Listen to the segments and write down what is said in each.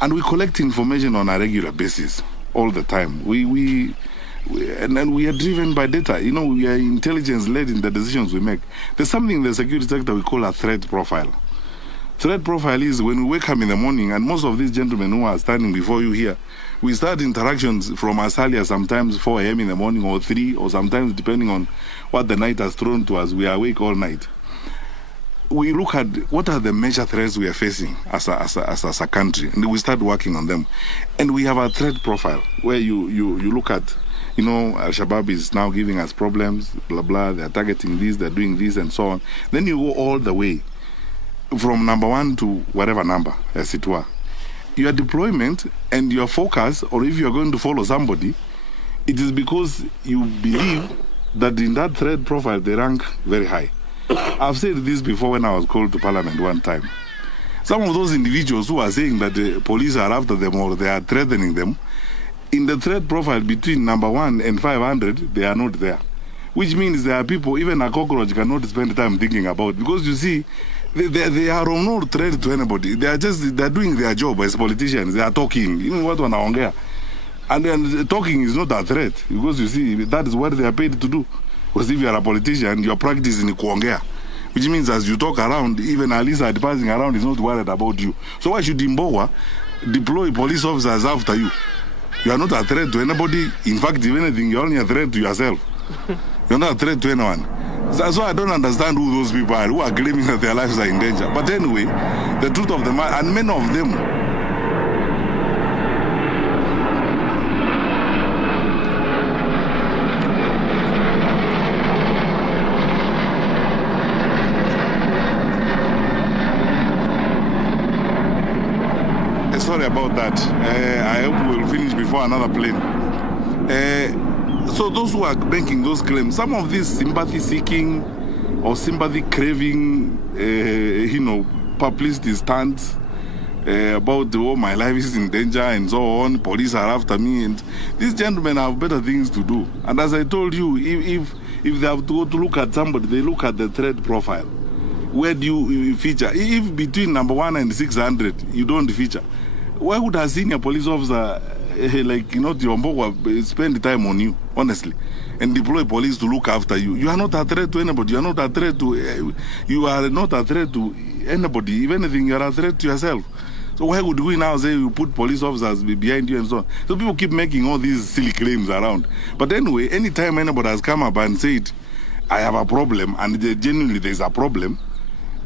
And we collect information on a regular basis all the time. And we are driven by data. You know, we are intelligence-led in the decisions we make. There's something in the security sector we call a threat profile. Threat profile is when we wake up in the morning, and most of these gentlemen who are standing before you here, we start interactions from as early as sometimes 4 a.m. in the morning, or 3, or sometimes depending on what the night has thrown to us. We are awake all night. We look at what are the major threats we are facing as a country, and we start working on them. And we have a threat profile where you look at, you know, Al-Shabaab is now giving us problems, blah, blah, they're targeting this, they're doing this, and so on. Then you go all the way from number 1 to whatever number, as it were. Your deployment and your focus, or if you're going to follow somebody, it is because you believe that in that threat profile they rank very high. I've said this before when I was called to Parliament one time. Some of those individuals who are saying that the police are after them or they are threatening them, in the threat profile between number 1 and 500, they are not there. Which means there are people even a cockroach cannot spend time thinking about, because you see, they are no threat to anybody. They're doing their job as politicians. They are talking. You know what wanaongea. And then talking is not a threat, because you see, that is what they are paid to do. Because if you are a politician, your practice is in kuongea. Which means as you talk around, even a lizard passing around is not worried about you. So why should Imbowa deploy police officers after you? You are not a threat to anybody. In fact, if anything, you're only a threat to yourself. You're not a threat to anyone. That's why I don't understand who those people are who are claiming that their lives are in danger. But anyway, the truth of the matter, and many of them, sorry about that. I hope we'll finish before another plane. So those who are making those claims, some of these sympathy-seeking or sympathy-craving, you know, publicity stunts about, oh, my life is in danger and so on, police are after me, and these gentlemen have better things to do. And as I told you, if they have to go to look at somebody, they look at the threat profile. Where do you feature? If between number 1 and 600, you don't feature, why would a senior police officer like, you know, Tiombo spend time on you, honestly, and deploy police to look after you? You are not a threat to anybody. You are not a threat to, you are not a threat to anybody. If anything, you are a threat to yourself. So why would we now say you put police officers behind you and so on? So people keep making all these silly claims around. But anyway, anytime anybody has come up and said, I have a problem, and genuinely there is a problem,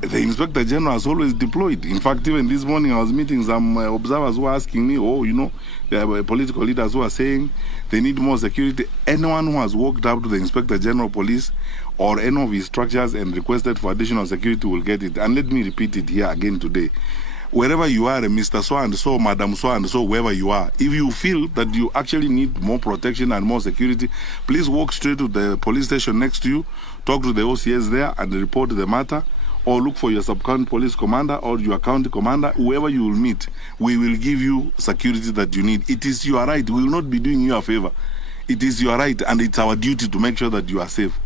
the Inspector General has always deployed. In fact, even this morning I was meeting some observers who are asking me, oh, you know, there are political leaders who are saying they need more security. Anyone who has walked up to the Inspector General Police or any of his structures and requested for additional security will get it. And let me repeat it here again today. Wherever you are, Mr. So-and-so, Madam So-and-so, wherever you are, if you feel that you actually need more protection and more security, please walk straight to the police station next to you, talk to the OCS there and report the matter, or look for your sub-county police commander or your county commander, whoever you will meet. We will give you security that you need. It is your right. We will not be doing you a favor. It is your right, and it's our duty to make sure that you are safe.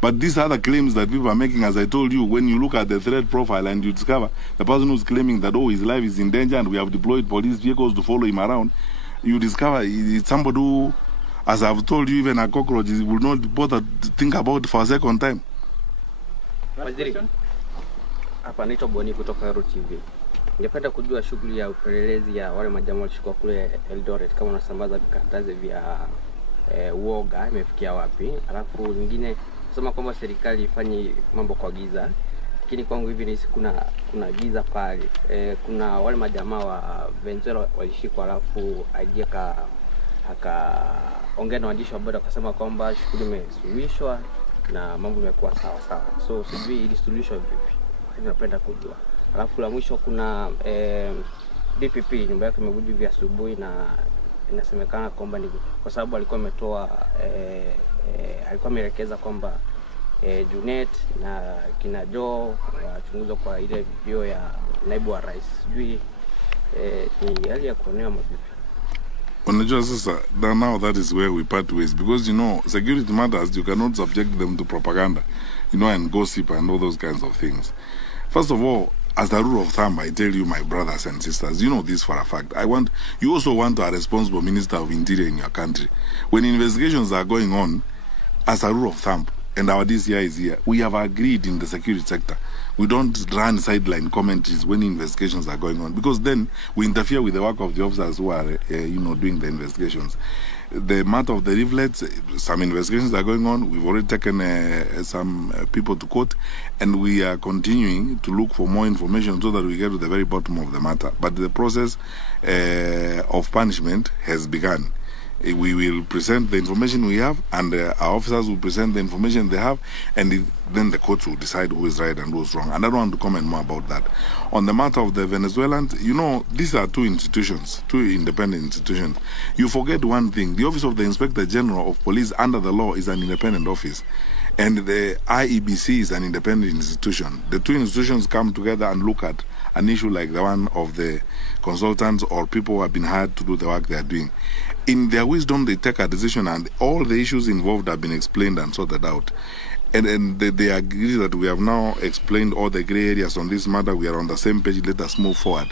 But these other claims that people are making, as I told you, when you look at the threat profile and you discover the person who's claiming that, oh, his life is in danger and we have deployed police vehicles to follow him around, you discover it's somebody who, as I've told you, even a cockroach will not bother to think about for a second time. Hapa naitwa Boni kutoka RUTO TV. Ningependa kujua shughuli ya upelelezi ya wale majamaa walishikwa kule Eldoret, kama unasambaza vikatazi vya uoga imefikia wapi? Alafu nyingine kusema kwamba serikali ifanye mambo kwa giza. Lakini kwangu hivi ni kuna giza pale. Kuna wale majamaa wa Venezuela walishikwa, alafu ajeka akaongea na waandishi wa habari akasema kwamba shughuli imesuluhishwa na mambo yamekuwa sawa sawa. So sijui ili suluhisho vipi? Napenda kujua. Alafu la mwisho kuna DPP nyumba yake imevunjwa vya asubuhi, na inasemekana kwamba ni kwa sababu alikuwa ametoa alikuwa ameelekeza kwamba Junet na kina Joe wachunguzwe kwa ile video ya naibu wa rais. Sijui ni hali ya kuonea mabibi. Unajua sasa, now that is where we part ways, because you know security matters, you cannot subject them to propaganda, you know, and gossip and all those kinds of things. First of all, as a rule of thumb, I tell you, my brothers and sisters, you know this for a fact. You also want a responsible Minister of Interior in your country. When investigations are going on, as a rule of thumb, and our DCI is here, we have agreed in the security sector. We don't run sideline commentaries when investigations are going on, because then we interfere with the work of the officers who are, doing the investigations. The matter of the rivulets, some investigations are going on. We've already taken some people to court, and we are continuing to look for more information so that we get to the very bottom of the matter. But the process of punishment has begun. We will present the information we have, and our officers will present the information they have, and then the courts will decide who is right and who is wrong. And I don't want to comment more about that. On the matter of the Venezuelans, these are two independent institutions. You forget one thing. The Office of the Inspector General of Police under the law is an independent office, and the IEBC is an independent institution. The two institutions come together and look at an issue like the one of the consultants or people who have been hired to do the work they are doing. In their wisdom, they take a decision, and all the issues involved have been explained and sorted out. And they agree that we have now explained all the gray areas on this matter. We are on the same page. Let us move forward.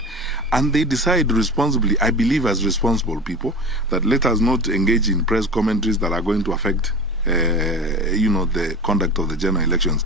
And they decide responsibly, I believe as responsible people, that let us not engage in press commentaries that are going to affect the conduct of the general elections.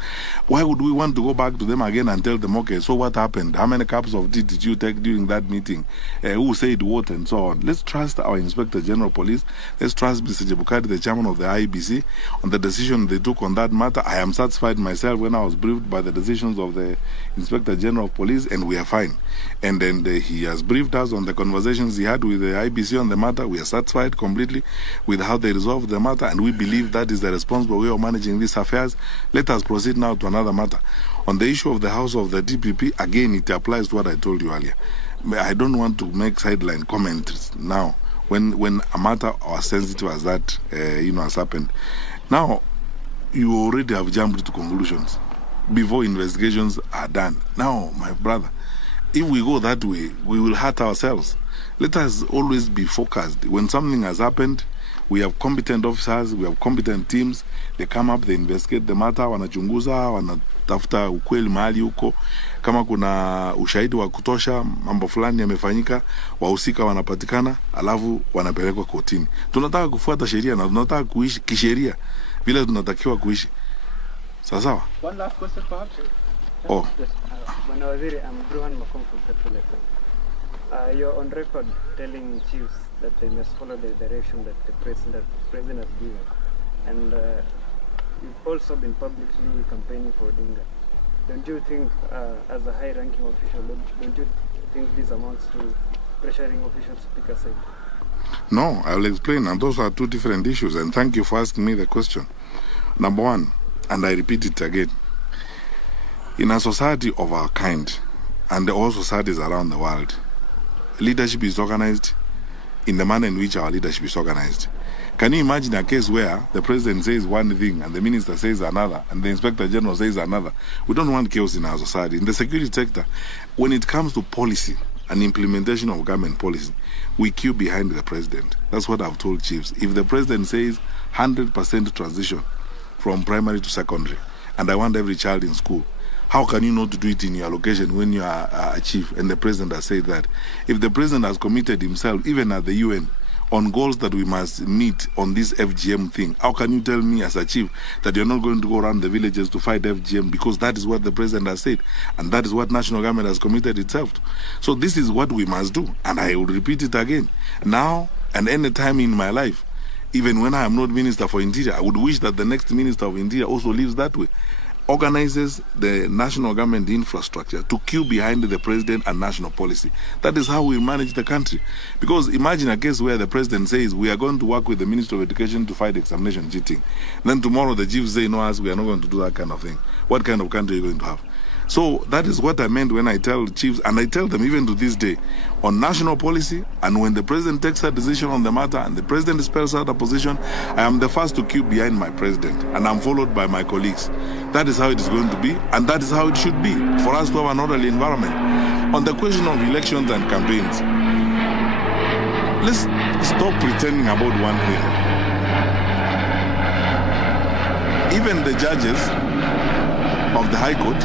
Why would we want to go back to them again and tell them, okay, so what happened? How many cups of tea did you take during that meeting? Who said what, and so on? Let's trust our Inspector General Police. Let's trust Mr. Jebukati, the chairman of the IEBC, on the decision they took on that matter. I am satisfied myself when I was briefed by the decisions of the Inspector General of Police, and we are fine. And then he has briefed us on the conversations he had with the IEBC on the matter. We are satisfied completely with how they resolved the matter, and we believe that is the responsible way of managing these affairs. Let us proceed now to another matter. On the issue of the house of the DPP, again, it applies to what I told you earlier. I don't want to make sideline comments now when a matter as sensitive as that has happened. Now, you already have jumped to conclusions before investigations are done. Now, my brother, if we go that way, we will hurt ourselves. Let us always be focused. When something has happened, we have competent officers, we have competent teams. They come up, they investigate the matter, wanachunguza, wanatafuta ukweli mahali huko. Kama kuna ushahidi wa kutosha, mambo fulani yamefanyika, wahusika wanapatikana, alafu wanapelekwa kotini. Tunataka kufuata sheria na tunataka kuishi kisheria vile tunatakiwa kuishi. Sawa? One last question perhaps. Oh. Bwana Waziri, I'm Bruhan Makom from Petrol. You're on record telling chiefs that they must follow the direction that the president has given, and you've also been publicly campaigning for Odinga. Don't you think, as a high-ranking official, don't you think this amounts to pressuring officials to pick a side? No, I will explain, and those are two different issues, and thank you for asking me the question. Number one, and I repeat it again, in a society of our kind, and all societies around the world, leadership is organized in the manner in which our leadership is organized. Can you imagine a case where the president says one thing and the minister says another and the inspector general says another? We don't want chaos in our society. In the security sector, when it comes to policy and implementation of government policy, we queue behind the president. That's what I've told chiefs. If the president says 100% transition from primary to secondary, and I want every child in school, how can you not do it in your location when you are a chief and the president has said that? If the president has committed himself, even at the UN, on goals that we must meet on this FGM thing, how can you tell me as a chief that you're not going to go around the villages to fight FGM, because that is what the president has said and that is what national government has committed itself to? So this is what we must do, and I will repeat it again. Now and any time in my life, even when I am not Minister for Interior, I would wish that the next Minister of Interior also lives that way. Organizes the national government infrastructure to queue behind the president and national policy. That is how we manage the country. Because imagine a case where the president says, we are going to work with the Minister of Education to fight examination cheating. Then tomorrow the chiefs say, no, we are not going to do that kind of thing. What kind of country are you going to have? So that is what I meant when I tell chiefs, and I tell them even to this day, on national policy, and when the president takes a decision on the matter and the president spells out a position, I am the first to queue behind my president, and I'm followed by my colleagues. That is how it is going to be, and that is how it should be, for us to have an orderly environment. On the question of elections and campaigns, let's stop pretending about one thing. Even the judges of the High Court,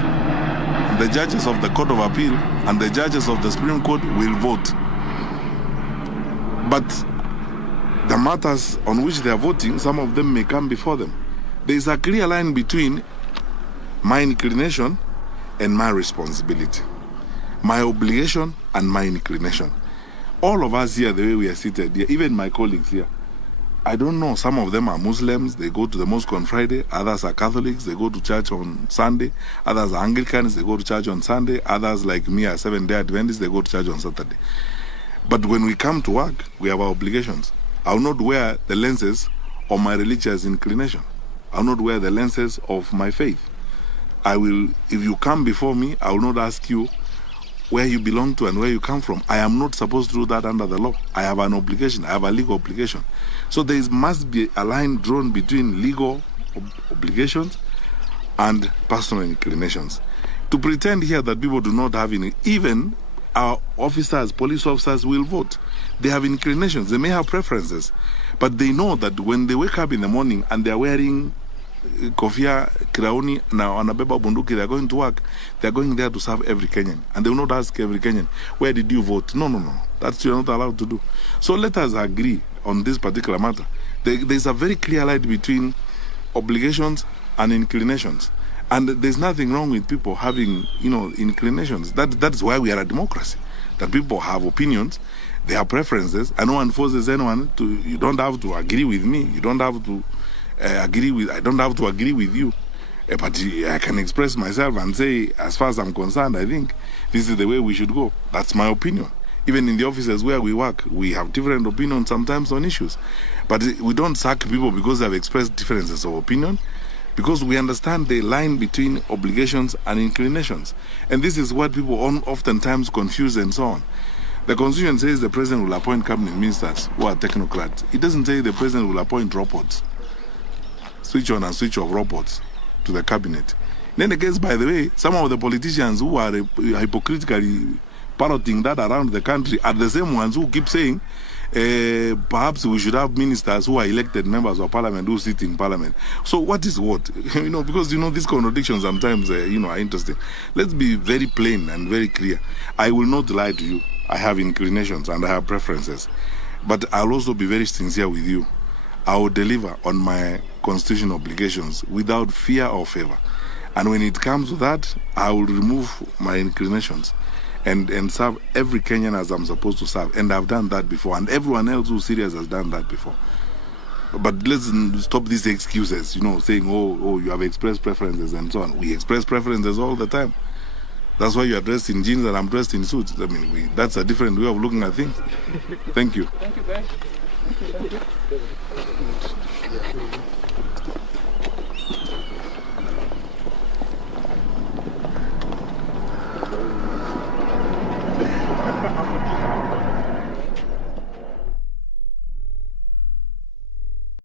the judges of the Court of Appeal and the judges of the Supreme Court will vote. But the matters on which they are voting, some of them may come before them. There is a clear line between my inclination and my responsibility, my obligation and my inclination. All of us here, the way we are seated here, even my colleagues here, I don't know, some of them are Muslims, they go to the mosque on Friday, others are Catholics, they go to church on Sunday, others are Anglicans, they go to church on Sunday, others like me are Seventh-day Adventists, they go to church on Saturday. But when we come to work, we have our obligations. I will not wear the lenses of my religious inclination. I will not wear the lenses of my faith. I will, if you come before me, I will not ask you where you belong to and where you come from. I am not supposed to do that under the law. I have an obligation. I have a legal obligation. So there must be a line drawn between legal obligations and personal inclinations. To pretend here that people do not have any, even our officers, police officers will vote. They have inclinations. They may have preferences. But they know that when they wake up in the morning and they are wearing kofia, kirauni, na wanabeba bunduki, they are going to work, they are going there to serve every Kenyan. And they will not ask every Kenyan, where did you vote? No, no, no. That's you're not allowed to do. So let us agree on this particular matter. There's a very clear line between obligations and inclinations. And there's nothing wrong with people having, inclinations. That's why we are a democracy. That people have opinions, they have preferences, and no one forces anyone to. You don't have to agree with me. You don't have to I don't have to agree with you. But I can express myself and say, as far as I'm concerned, I think this is the way we should go. That's my opinion. Even in the offices where we work, we have different opinions sometimes on issues. But we don't sack people because they have expressed differences of opinion, because we understand the line between obligations and inclinations. And this is what people oftentimes confuse and so on. The Constitution says the President will appoint cabinet ministers who are technocrats. It doesn't say the President will appoint robots. Switch on and switch off robots to the cabinet. Then again, by the way, some of the politicians who are hypocritically parroting that around the country are the same ones who keep saying perhaps we should have ministers who are elected members of parliament who sit in parliament. So what is what? Because these contradictions sometimes are interesting. Let's be very plain and very clear. I will not lie to you. I have inclinations and I have preferences. But I'll also be very sincere with you. I will deliver on my constitutional obligations without fear or favor. And when it comes to that, I will remove my inclinations and serve every Kenyan as I'm supposed to serve. And I've done that before. And everyone else who's serious has done that before. But let's stop these excuses, saying, oh, you have expressed preferences and so on. We express preferences all the time. That's why you are dressed in jeans and I'm dressed in suits. I mean, that's a different way of looking at things. Thank you. Thank you, guys. Thank you.